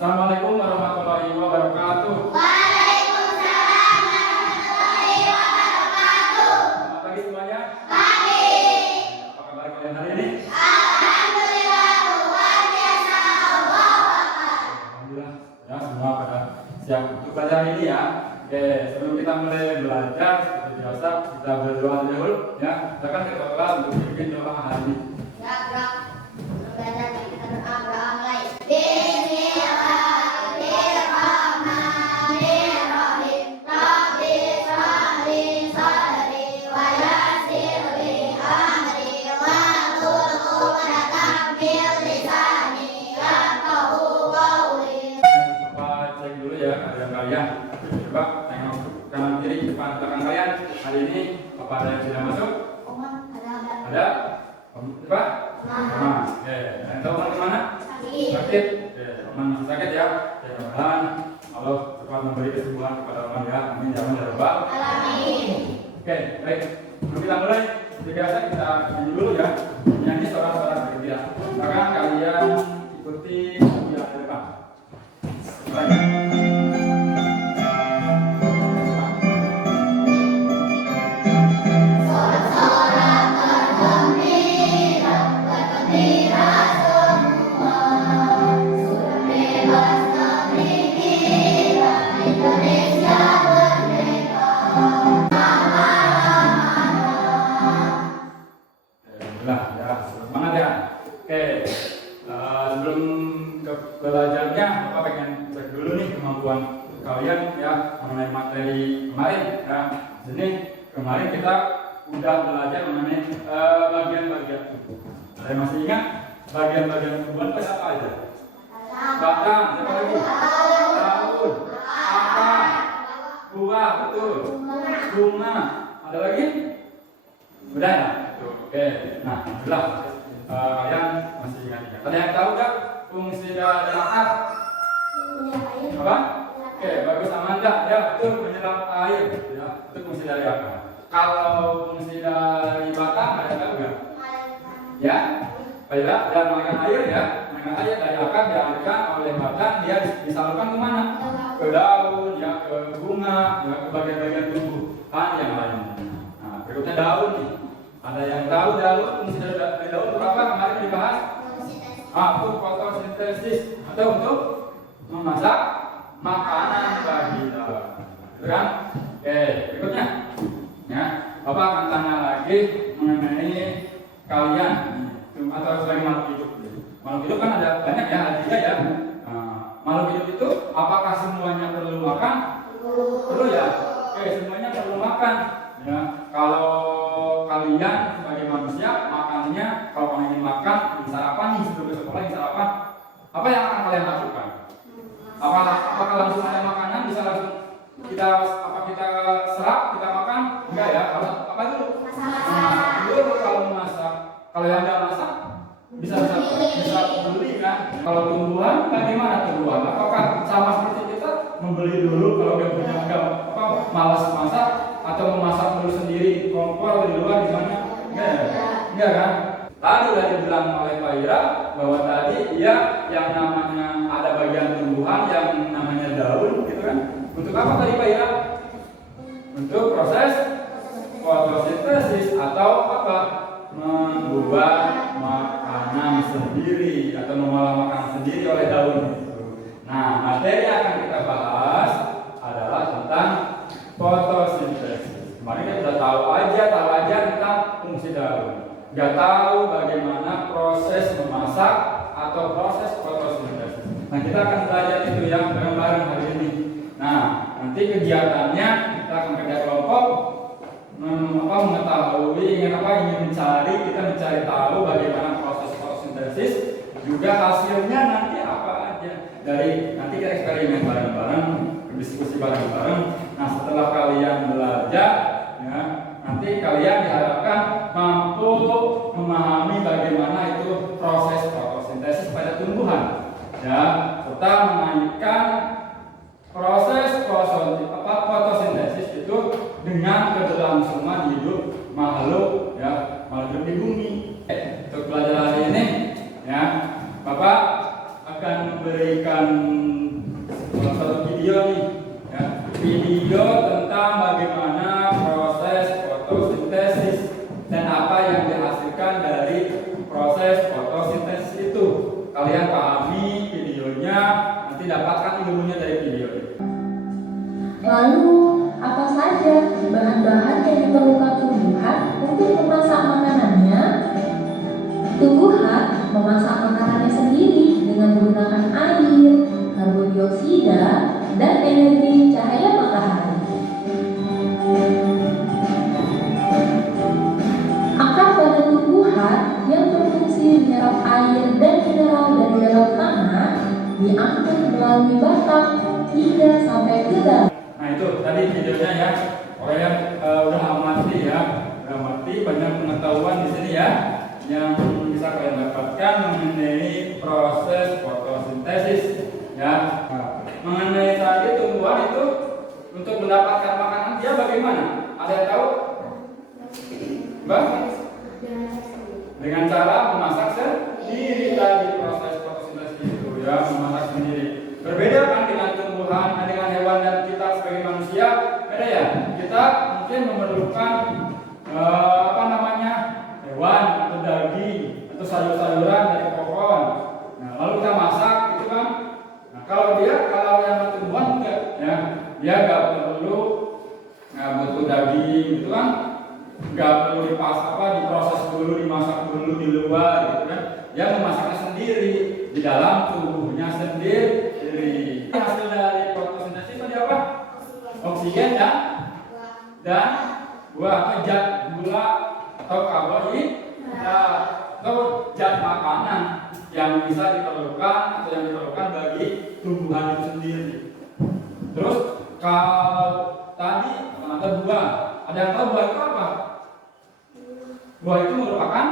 Assalamualaikum warahmatullahi wabarakatuh. Waalaikumsalam warahmatullahi wabarakatuh. Selamat pagi semuanya. Pagi. Apa kabar kalian hari ini? Alhamdulillah luar biasa. Allahu Akbar. Alhamdulillah ya, semua pada siap untuk belajar ini ya. Oke, sebelum kita mulai belajar seperti biasa kita berdoa dulu ya. Silakan ketua kelas untuk bikin doa hari ini. Gerak. Belajar kita berdoa mulai. Bismillahirrahmanirrahim. Rabbi shrahli sadri wa yassir li amri wahlul 'uqdatam min lisani yafqahu qawli. Coba cek dulu ya kalian. Coba tengok kanan kiri depan belakang kalian. Hari ini apa ada yang tidak masuk? Ada? Coba? Oke, yang tahu kemana? Sakit? Oke, Roman masih sakit ya? Oke, mudah-mudahan Allah cepat memberi kesembuhan kepada Roman ya. Amin ya rabbal alamin. Oke, baik. Sebelum kita mulai, seperti biasa kita nyanyi dulu ya. Nyanyi suara-suara berbeda. Silakan kalian ikuti di depan. Baik. Semangat ya. Oke, sebelum ke belajarnya, Bapak pengen cek dulu nih kemampuan kalian ya mengenai materi kemarin ya. Jadi kemarin kita udah belajar mengenai bagian-bagian tubuh. Saya masih ingat bagian-bagian tubuh itu apa aja? Batang, siapa lagi? Daun, akar, buah, betul. Bunga, ada lagi? Udah ya? Oke, nah itulah kalian masih ingat ya. Kalian tahu nggak fungsi dari akar? Apa? Oke, bagus Amanda. Ya, betul menyerap air. Ya, itu fungsi dari akar. Kalau fungsi dari batang ada tahu nggak? Ya, baiklah, dan mengalirkan air ya. Mengalirkan air dari akar dialirkan oleh batang, dia disalurkan kemana? Ke daun, ya, ke bunga, ya, ke bagian-bagian tubuh yang lain. Nah, berikutnya daun nih. Ada yang tahu daun fungsi dari daun untuk apa? Kemarin dibahas. Untuk fotosintesis atau untuk memasak makanan bagi daun. Betul kan? Oke, berikutnya. Ya, Bapak akan tanya lagi mengenai kalian atau sebagai makhluk hidup. Makhluk hidup kan ada banyak ya, ada 3 ya. Makhluk hidup itu apakah semuanya perlu makan? Perlu ya. Oke, semuanya perlu makan. Ya, kalau kalian sebagai manusia makannya, kalau kalian ingin makan, ingin sarapan nih sebelum ke sekolah ingin sarapan, apa yang akan kalian lakukan? Apakah langsung ada makanan bisa langsung kita serap, kita makan? Enggak ya, harus apa dulu? Dulu kalau memasak, kalau yang tidak masak bisa beli kan? Kalau tumbuhan bagaimana tumbuhan? Apakah sama seperti kita membeli dulu kalau dia punya malas masak atau memasak dulu sendiri kompor di luar di mana? Enggak kan? Tadi udah dibilang oleh Pak Ira bahwa tadi dia yang namanya ada bagian tumbuhan yang namanya daun gitu kan? Untuk apa tadi Pak Ira? Untuk proses fotosintesis atau apa? Membuat makanan sendiri atau mengolah makanan sendiri oleh daun itu. Nah, materi yang akan kita bahas adalah tentang fotosintesis. Kemarin kita sudah tahu aja tentang fungsi daun. Nggak tahu bagaimana proses memasak atau proses fotosintesis. Nah, kita akan belajar itu ya bareng-bareng hari ini. Nah, nanti kegiatannya kita akan kerja kelompok, mengetahui ingin mencari tahu bagaimana proses fotosintesis, juga hasilnya nanti apa aja. Dari nanti kita eksperimen bareng-bareng, diskusi bareng-bareng. Nah, setelah kalian belajar, ya, nanti kalian diharapkan mampu memahami bagaimana itu proses fotosintesis pada tumbuhan, ya, serta mengaitkan proses fotosintesis itu dengan keberlangsungan hidup makhluk, ya, makhluk di bumi. Untuk pelajaran ini, ya, Bapak akan memberikan proses fotosintesis itu. Kalian pahami videonya, nanti dapatkan ilmunya dari video ini. Lalu, apa saja bahan-bahan yang diperlukan tumbuhan untuk memasak makanannya? Tumbuhan memasak makanannya sendiri dengan menggunakan air, karbon dioksida, dan energi cahaya matahari. Akar pada tumbuhan yang berfungsi menyerap air dan mineral dari dalam tanah diangkut melalui batang hingga sampai ke dalam. Nah itu tadi videonya ya, kalian udah amati ya, udah amati banyak pengetahuan di sini ya, yang bisa kalian dapatkan mengenai proses fotosintesis ya. Nah, mengenai tadi tumbuhan itu untuk mendapatkan makanan dia bagaimana? Ada yang tahu? Mbak? Dengan cara memasak sendiri tadi proses fotosintesis itu ya, memasak sendiri. Berbeda kan dengan tumbuhan, dengan hewan dan kita sebagai manusia, beda ya. Kita mungkin memerlukan hewan atau daging atau sayur-sayuran dari pohon. Nah, lalu kita masak gitu kan. Nah, kalau yang tumbuhan enggak ya, dia nggak perlu butuh daging gitu kan. Nggak perlu diproses dulu, dimasak dulu di luar gitu kan. Dia memasaknya sendiri di dalam tubuhnya sendiri. Hasil dari fotosintesis itu apa? Oksigen dan buah zat gula atau karbohidrat atau zat makanan yang bisa diperlukan atau yang diperlukan bagi tumbuhan itu sendiri. Terus kalau tadi ada buah, ada yang tahu buah itu apa? Buah itu merupakan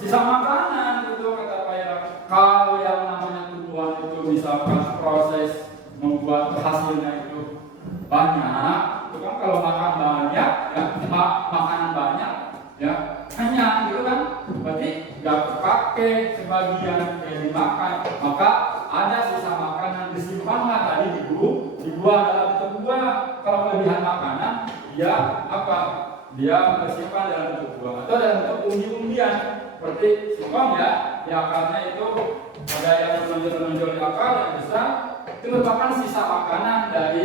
sisa makanan, betul kata Pak Ira. Kalau yang namanya tumbuhan itu misalkan proses membuat hasilnya itu banyak, itu kan kalau makan banyak, ya makanan banyak, ya kenyang gitu kan, berarti nggak pakai sebagian yang dimakan, maka ada sisa makanan disimpanlah tadi di buah dalam bentuk buah. Kalau kelebihan makanan, dia apa? Dia tersimpan dalam bentuk buah atau dalam bentuk umbi-umbian seperti singkong ya, di akarnya itu ada yang menonjol-menonjol di akar yang besar, itu merupakan sisa makanan dari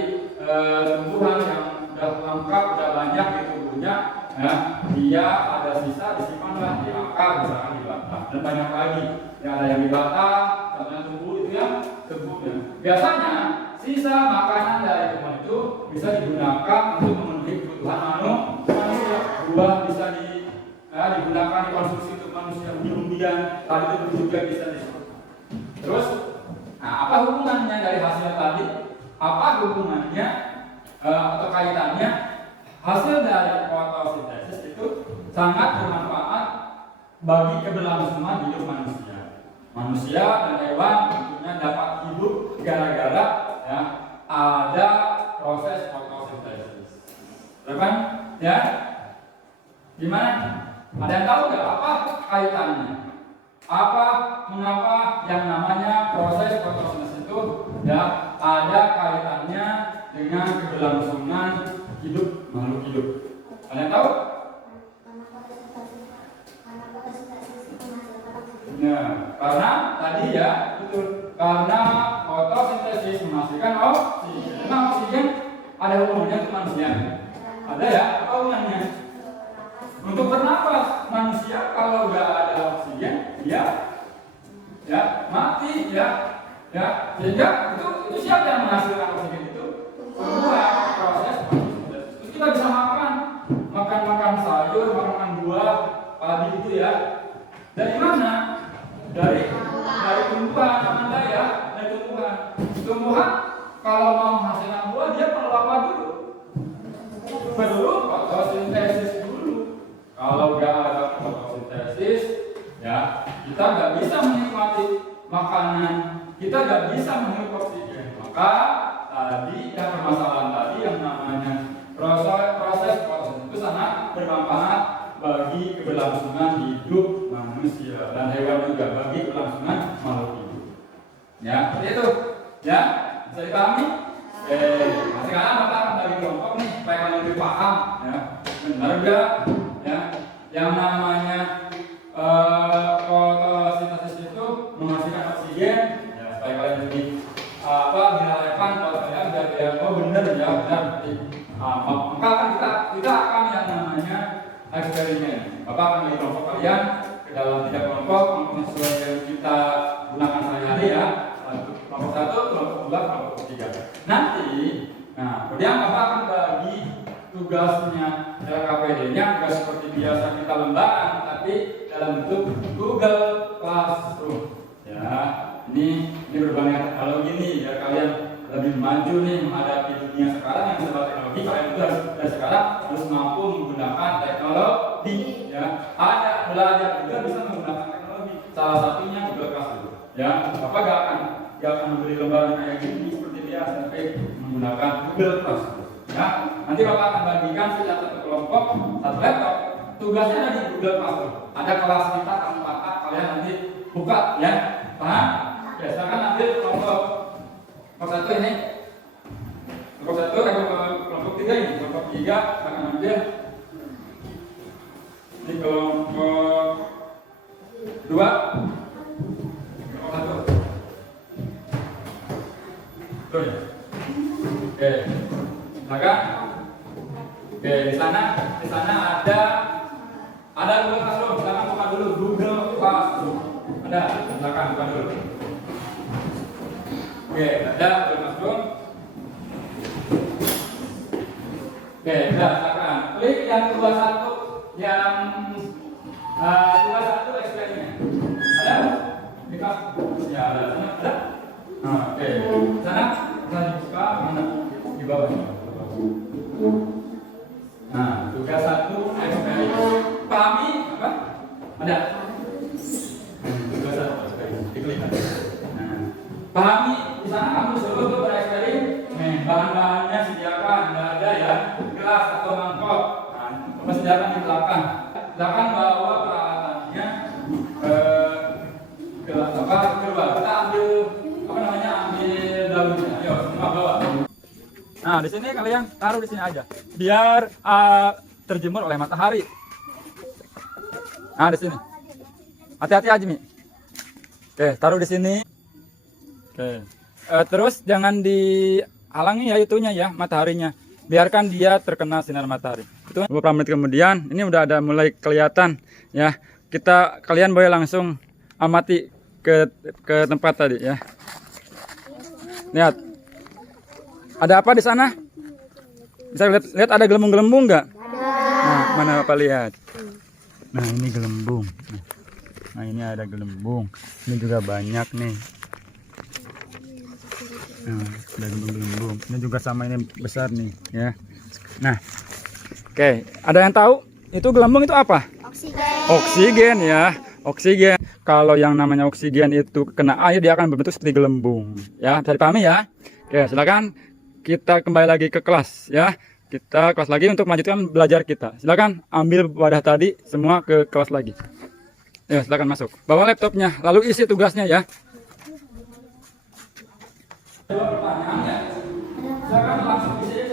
tumbuhan yang sudah lengkap, sudah banyak di tubuhnya ya, dia ada sisa disimpanlah di akar, misalkan di batang dan banyak lagi ya, ada yang di batang, contohnya tumbuh itu yang tumbuhnya. Biasanya sisa makanan dari tumbuhan itu bisa digunakan untuk memenuhi kebutuhan manusia. Buah bisa digunakan dikonsumsi untuk manusia, umbi-umbian tadi itu juga bisa disebut. Terus, apa hubungannya dari hasil tadi? Apa hubungannya atau kaitannya? Hasil dari fotosintesis itu sangat bermanfaat bagi keberlangsungan hidup manusia. Manusia dan hewan tentunya dapat hidup gara-gara ya, ada proses fotosintesis. Kan? Ya, gimana? Ada yang tahu nggak apa kaitannya? Mengapa yang namanya proses fotosintesis itu ya ada kaitannya dengan keberlangsungan hidup makhluk hidup? Ada yang tahu? Nah, karena tadi ya betul, karena fotosintesis menghasilkan oksigen. Memang oksigen ada hubungannya dengan manusia. Ada ya, apa hubungannya? Untuk bernapas, manusia kalau nggak ada oksigen, dia ya mati ya. Sehingga itu siapa yang menghasilkan oksigen itu? Tumbuhan, proses fotosintesis. Terus kita bisa makan sayur, makan buah, padi itu ya. Dari mana? Dari tumbuhan, namanya ya, dari tumbuhan. Tumbuhan kalau mau menghasilkan buah dia perlu apa dulu? Perlu fotosintesis dulu. Kalau nggak ada fotosintesis, ya kita nggak bisa menikmati makanan, kita nggak bisa menghirup oksigen. Maka tadi yang permasalahan tadi yang namanya proses fotosintesis itu sangat bermanfaat bagi keberlangsungan hidup manusia dan hewan juga, bagi keberlangsungan makhluk hidup. Ya, seperti itu. Ya, bisa dipahami? Nah, sekarang Bapak akan bagi kelompok nih supaya kalian lebih paham ya. Benar enggak? Ya, yang namanya Google Classroom. Ya, ini berbanding kalau gini ya kalian lebih maju nih menghadapi dunia sekarang yang serba teknologi. Kalian itu harus dari sekarang harus mampu menggunakan teknologi. Ya, ada belajar juga bisa menggunakan teknologi. Salah satunya Google Classroom. Ya, Bapak gak akan memberi lembaran kayak gini seperti biasa, tapi menggunakan Google Classroom. Ya, nanti Bapak akan bagikan satu kelompok satu laptop. Tugasnya ada di Google Classroom. Ada kelas kita tanpa kalian nanti buka ya. Paham? Oke, silakan ambil kelompok satu ini. Kelompok satu, kelompok tiga ini. Kelompok tiga akan ambil di kelompok dua. Kelompok satu. Tuh ya. Oke, silakan. Oke, di sana ada Google Classroom. Silakan buka dulu Google Classroom. Ada, silakan buka dulu. Oke, ada Google Classroom. Oke, silakan. Klik yang tugas satu, tugas satu eksperimen. Ada? Di kelas? Ya ada. Sana ada. Oke, sana dibuka mana? Di bawah. Nah, tugas satu eksperimen. Pahami apa? Ada. Tugas satu eksperimen. Diklik. Nah, pahami di sana kamu suruh untuk bereksperimen. Bahan-bahannya sediakan, tidak ada ya. Gelas atau mangkok. Nah, sediakan di belakang. Silakan bawa peralatannya keluar. Kita ambil ambil daunnya. Ayo, semua bawa. Nah, di sini kalian taruh di sini aja, biar terjemur oleh matahari. Nah, di sini. Hati-hati aja, Mi. Oke, taruh di sini. Oke. Terus jangan dihalangi ya itunya ya, mataharinya. Biarkan dia terkena sinar matahari. Itu beberapa menit kemudian, ini udah ada mulai kelihatan ya. Kalian boleh langsung amati ke tempat tadi ya. Lihat. Ada apa di sana? Bisa lihat ada gelembung-gelembung nggak? Nah, mana Bapak lihat? Nah, ini gelembung. Nah, ini ada gelembung. Ini juga banyak nih. Nah, ada gelembung-gelembung. Ini juga sama, ini besar nih, ya. Nah, oke. Ada yang tahu? Itu gelembung itu apa? Oksigen. Oksigen ya. Oksigen. Kalau yang namanya oksigen itu kena air, dia akan berbentuk seperti gelembung. Ya, bisa dipahami ya? Oke, silakan. Kita kembali lagi ke kelas ya. Kita kelas lagi untuk melanjutkan belajar kita. Silakan ambil wadah tadi semua ke kelas lagi. Ya, silakan masuk. Bawa laptopnya, lalu isi tugasnya ya. Pertanyaannya, silakan langsung isi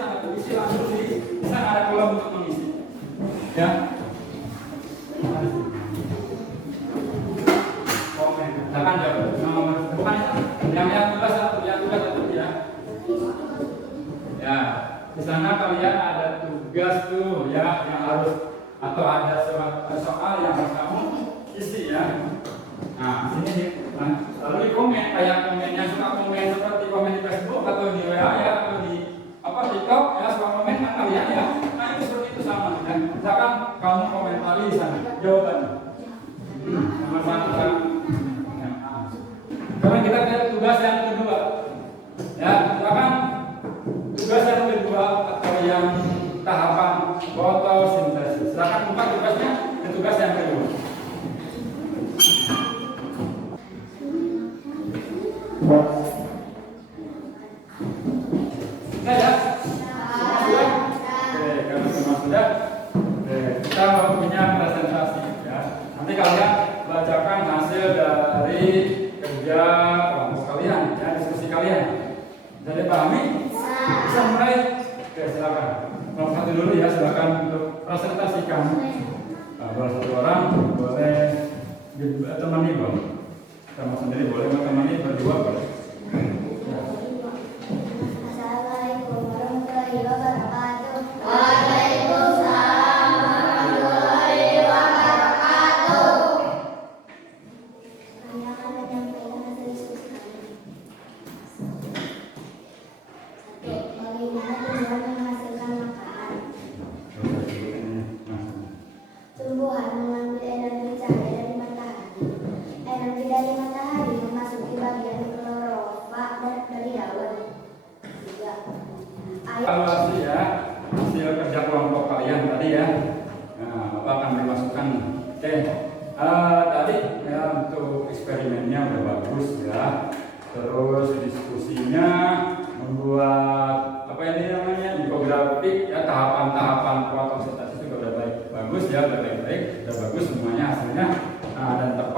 langsung di sana ada kolom untuk mengisi. Ya. Komen. Silakan jawab. Nomor bukan yang tugas satu ya. Ya, di sana kalian ada tugas tuh ya yang harus atau ada soal yang harus kamu isi ya. Nah, sini nih. Lalu di komen kayak komen yang suka komen seperti komen di Facebook atau di WA ya atau di TikTok ya suka komen kan kalian ya. Nah, itu seperti itu sama ya. Misalkan kamu komentari di sana jawabannya. Nomor satu kan. Sekarang kita lihat tugas yang kedua. Ya, silakan. Tugas yang kedua atau yang tahapan fotosintesis. Silakan buka tugasnya. Tugas yang kedua. Sudah ya? Sudah? Oke, kalau semua sudah, kita punya presentasi ya. Nanti kalian bacakan hasil dari kerja kelompok kalian ya, diskusi kalian. Jadi pahami? Bisa mulai? Oke, silakan. Kelompok satu dulu ya, silakan untuk presentasikan. Boleh satu orang, boleh temani boleh. Sama sendiri boleh, temani berdua boleh. Assalamualaikum warahmatullahi wabarakatuh. Waalaikumsalam warahmatullahi wabarakatuh. Anda akan menyampaikan hasil diskusi kalian. Bagaimana tujuan menghasilkan makanan? Tumbuhan mengambil energi cahaya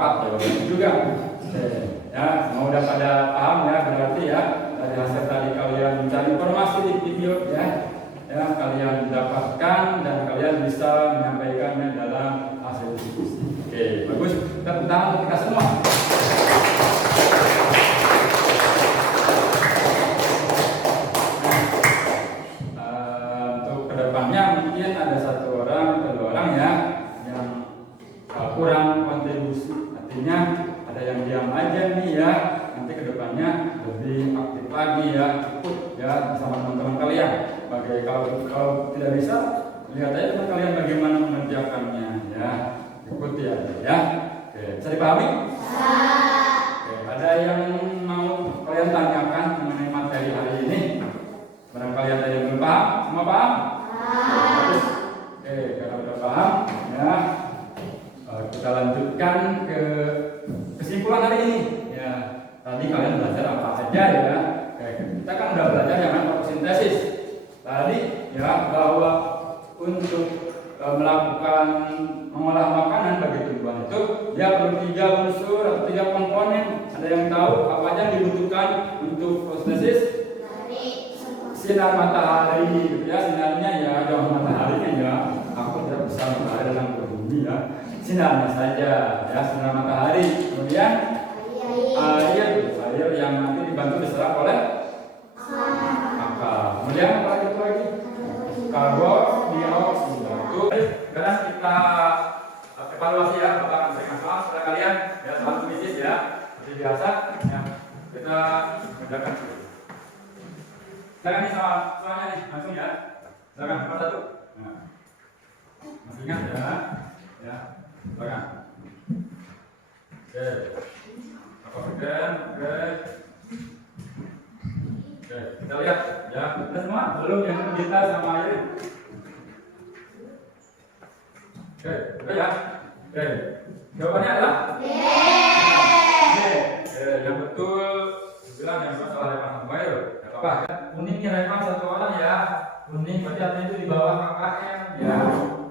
tepat jawabannya juga. Oke, ya, semua udah pada paham ya, berarti ya dari hasil tadi kalian mencari informasi di video ya, kalian dapatkan dan kalian bisa menyampaikannya dalam hasil diskusi. Oke, bagus. Tepuk tangan untuk kita semua. Untuk kedepannya mungkin ada satu orang atau dua orang ya yang kurang kontribusi, artinya ada yang diam aja nih ya, nanti kedepannya lebih aktif lagi ya, ikut ya bersama teman-teman kalian. Kalau tidak bisa, lihat aja teman kalian bagaimana mengerjakannya ya, ikuti aja ya. Oke, bisa dipahami? Oke, ada yang mau kalian tanyakan mengenai materi hari ini? Barangkali ada yang belum paham? Semua paham? Bagus. Oke, kalau sudah paham ya, kita lanjutkan ke kesimpulan hari ini ya. Tadi kalian belajar apa aja ya? Kita kan udah belajar yang namanya fotosintesis tadi ya, bahwa untuk melakukan mengolah makanan bagi tumbuhan itu dia perlu 3 unsur atau 3 komponen. Ada yang tahu apa aja yang dibutuhkan untuk fotosintesis? Sinar matahari gitu ya, sinarnya ya jauh mataharinya ya, aku tidak bisa matahari dalam bumi ya, sinarnya saja ya, sinar matahari. Kemudian air yang nanti dibantu diserap oleh akar. Kemudian apa lagi? Karbon dioksida. Sekarang kita evaluasi ya, Bapak akan berikan soal kepada kalian ya, soal fisis ya, seperti biasa ya, kita kerjakan. Silakan nih soalnya nih, langsung ya. Silakan nomor 1. Nah, masih ingat ya, silakan. Oke, apa pegang? Oke, kita lihat ya. Kita semua belum yang kita sama air. Oke, udah ya. Oke, jawabannya adalah yang betul bilang yang soal Revan Mobail. Gak apa-apa ya. Kuning nih Revan satu orang ya. Kuning berarti artinya itu di bawah KKM ya.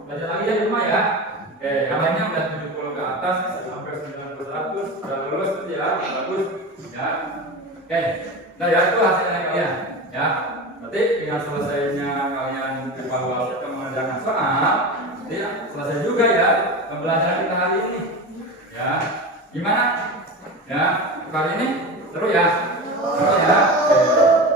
Belajar lagi ya di rumah ya. Oke, yang lainnya udah 70 ke atas sampai 90 100 sudah lulus ya. Bagus ya. Oke, nah ya itu hasilnya kalian ya. Berarti dengan selesainya kalian evaluasi mengerjakan soal, ya selesai juga ya pembelajaran kita hari ini ya. Gimana ya kali ini? Seru ya? Seru ya?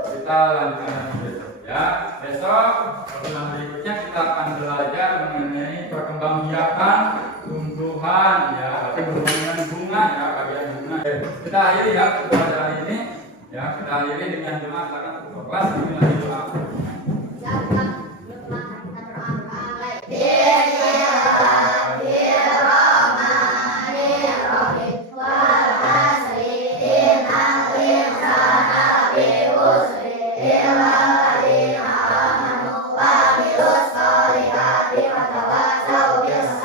Kita lanjutkan besok ya. Besok pertemuan berikutnya kita akan belajar mengenai perkembangbiakan tumbuhan ya, berarti berhubungan dengan bunga ya, bagian bunga. Kita akhiri ya pembelajaran ini ya, kita akhiri dengan doa. Silakan untuk kelas ini lagi doa. Terima kasih.